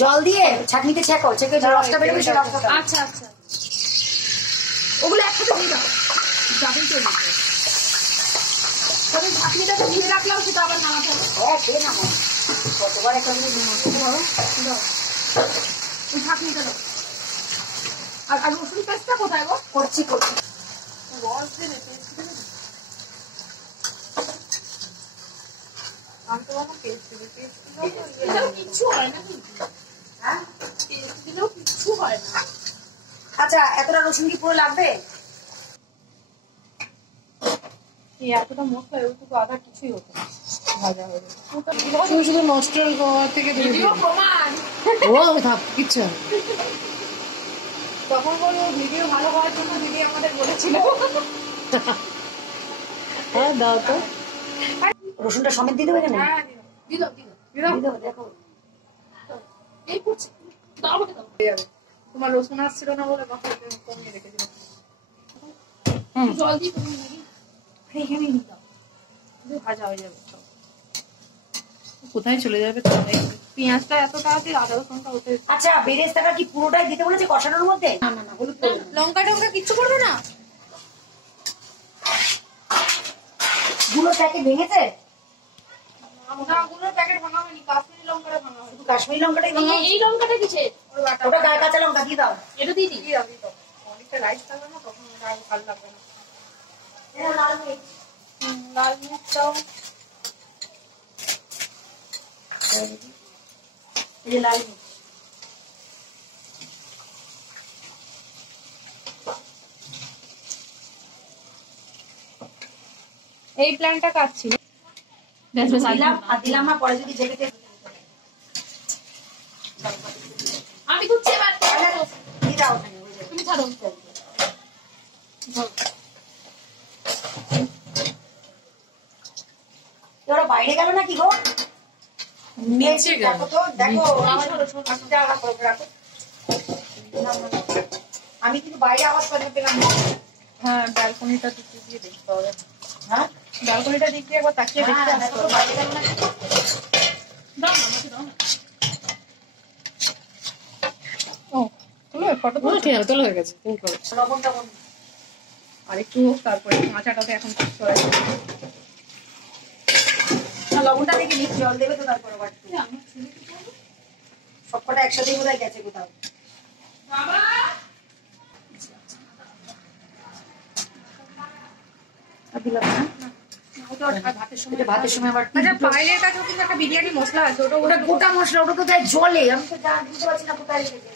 জল দিয়ে ছাঁকনিতে ছেঁকো, ছেঁকে যে রসটা বেরোবে সেই রসটা। আচ্ছা আচ্ছা, ওগুলো একসাথে দিয়ে দাও, যাবেই চলে যেতে। তবে ছাঁকনিটা তো দিয়ে রাখলাম, সেটা আবার নামাতে হবে। হ্যাঁ, খেয়ে নামো, কতবার একটা করে ছাঁকনিটা দাও। আর রসুন পেস্টটা কোথায় গো? করছি করছি। রস দেবে, পেস্ট দেবে? আমি তো ভাবলাম পেস্ট দেবে, পেস্ট দিলেও কিচ্ছু হয় না কিন্তু। হ্যাঁ, পেস্ট দিলেও কিচ্ছু হয় না। আচ্ছা, এতটা রসুন কি পুরো লাগবে? এই এতটা মশলা ওইটুকু আদা কিছুই হতো না, ভাজা হয়ে যাবে। তুমি শুধু নষ্ট হওয়ার থেকে ভিডিও প্রমাণ। ও থাক কিচ্ছু হবে। তখন বলো ভিডিও ভালো হওয়ার জন্য দিদি আমাদের বলেছিল। হ্যাঁ দাও তো। রসুনটা সমেত দিয়ে দেবে কেন? হ্যাঁ দিদো দিদো দিদো দিয়ে দেবো, দেখো। এই করছে, দাও আমাকে দাও। তোমার রসুন আসছিল না বলে বাকি কমিয়ে রেখেছিলাম। জল দিয়ে কমিয়ে নাকি এইখানেই দাও, ভাজা হয়ে যাবে সব। কোথায় চলে যাবে তাহলে? পেঁয়াজটা এত তাড়াতাড়ি, আদা রসুনটা ওতে। আচ্ছা, বেরেস্তাটা কি পুরোটাই দিতে বলেছে কষানোর মধ্যে? না না না, হলুদ লঙ্কা টঙ্কা কিচ্ছু করবে না। গুলো প্যাকেট ভেঙেছে? না, গুলোর প্যাকেট ভাঙা হয়নি, কাশ্মীরি লঙ্কাটা ভাঙা হয়নি। কাশ্মীরি লঙ্কাটাই ভেঙে। এই লঙ্কাটা কিসের? ওটা কাঁচা লঙ্কা দিয়ে দাও। এটা দিয়ে দিই, দিয়ে দাও। অনেকটা রাইস থাকবে না, তখন ওটা ভালো লাগবে না। লাল মির্চ। লাল মির্চটাও এই যে লাল মির্চ। এই প্ল্যানটা কাটছি। দিলাম না, পরে যদি জেগে আমি দুধ চেয়ে বার দিয়ে দাও। তুমি ছাড়ো। ওরা বাইরে গেল নাকি গো? নিচে গেল। দেখো তো, দেখো রাখো। আমি কিন্তু বাইরে আওয়াজ করে পেলাম। হ্যাঁ, ব্যালকনিটা দিক দিয়ে দেখতে হবে। হ্যাঁ, ব্যালকনিটা দিক দিয়ে একবার তাকিয়ে দেখতে হ্যাঁ, আসতে দেখো তো হবে। বাইরে গেল নাকি। দাও না, আমাকে দাও না। ও চলো, ফটো ঠিক আছে, তোলা হয়ে গেছে। তুমি করো। লবণটা বন্ধ। আর একটু হোক, তারপরে কাঁচাটাতে এখন করতে হয়। লবণটা দেখে নিই, জল দেবে তো তারপরে আবার একটু। সবকটা একসাথেই বোধহয় গেছে কোথাও। বাবা দিলাম না। ভাতের সময়, এটা ভাতের সময় আবার আচ্ছা, পায়েলের কাছেও কিন্তু একটা বিরিয়ানি মশলা আছে, ওটা ওটা গোটা মশলা, ওটা তো দেয় জলে। আমি তো বুঝতে পারছি না কোথায় রেখেছে।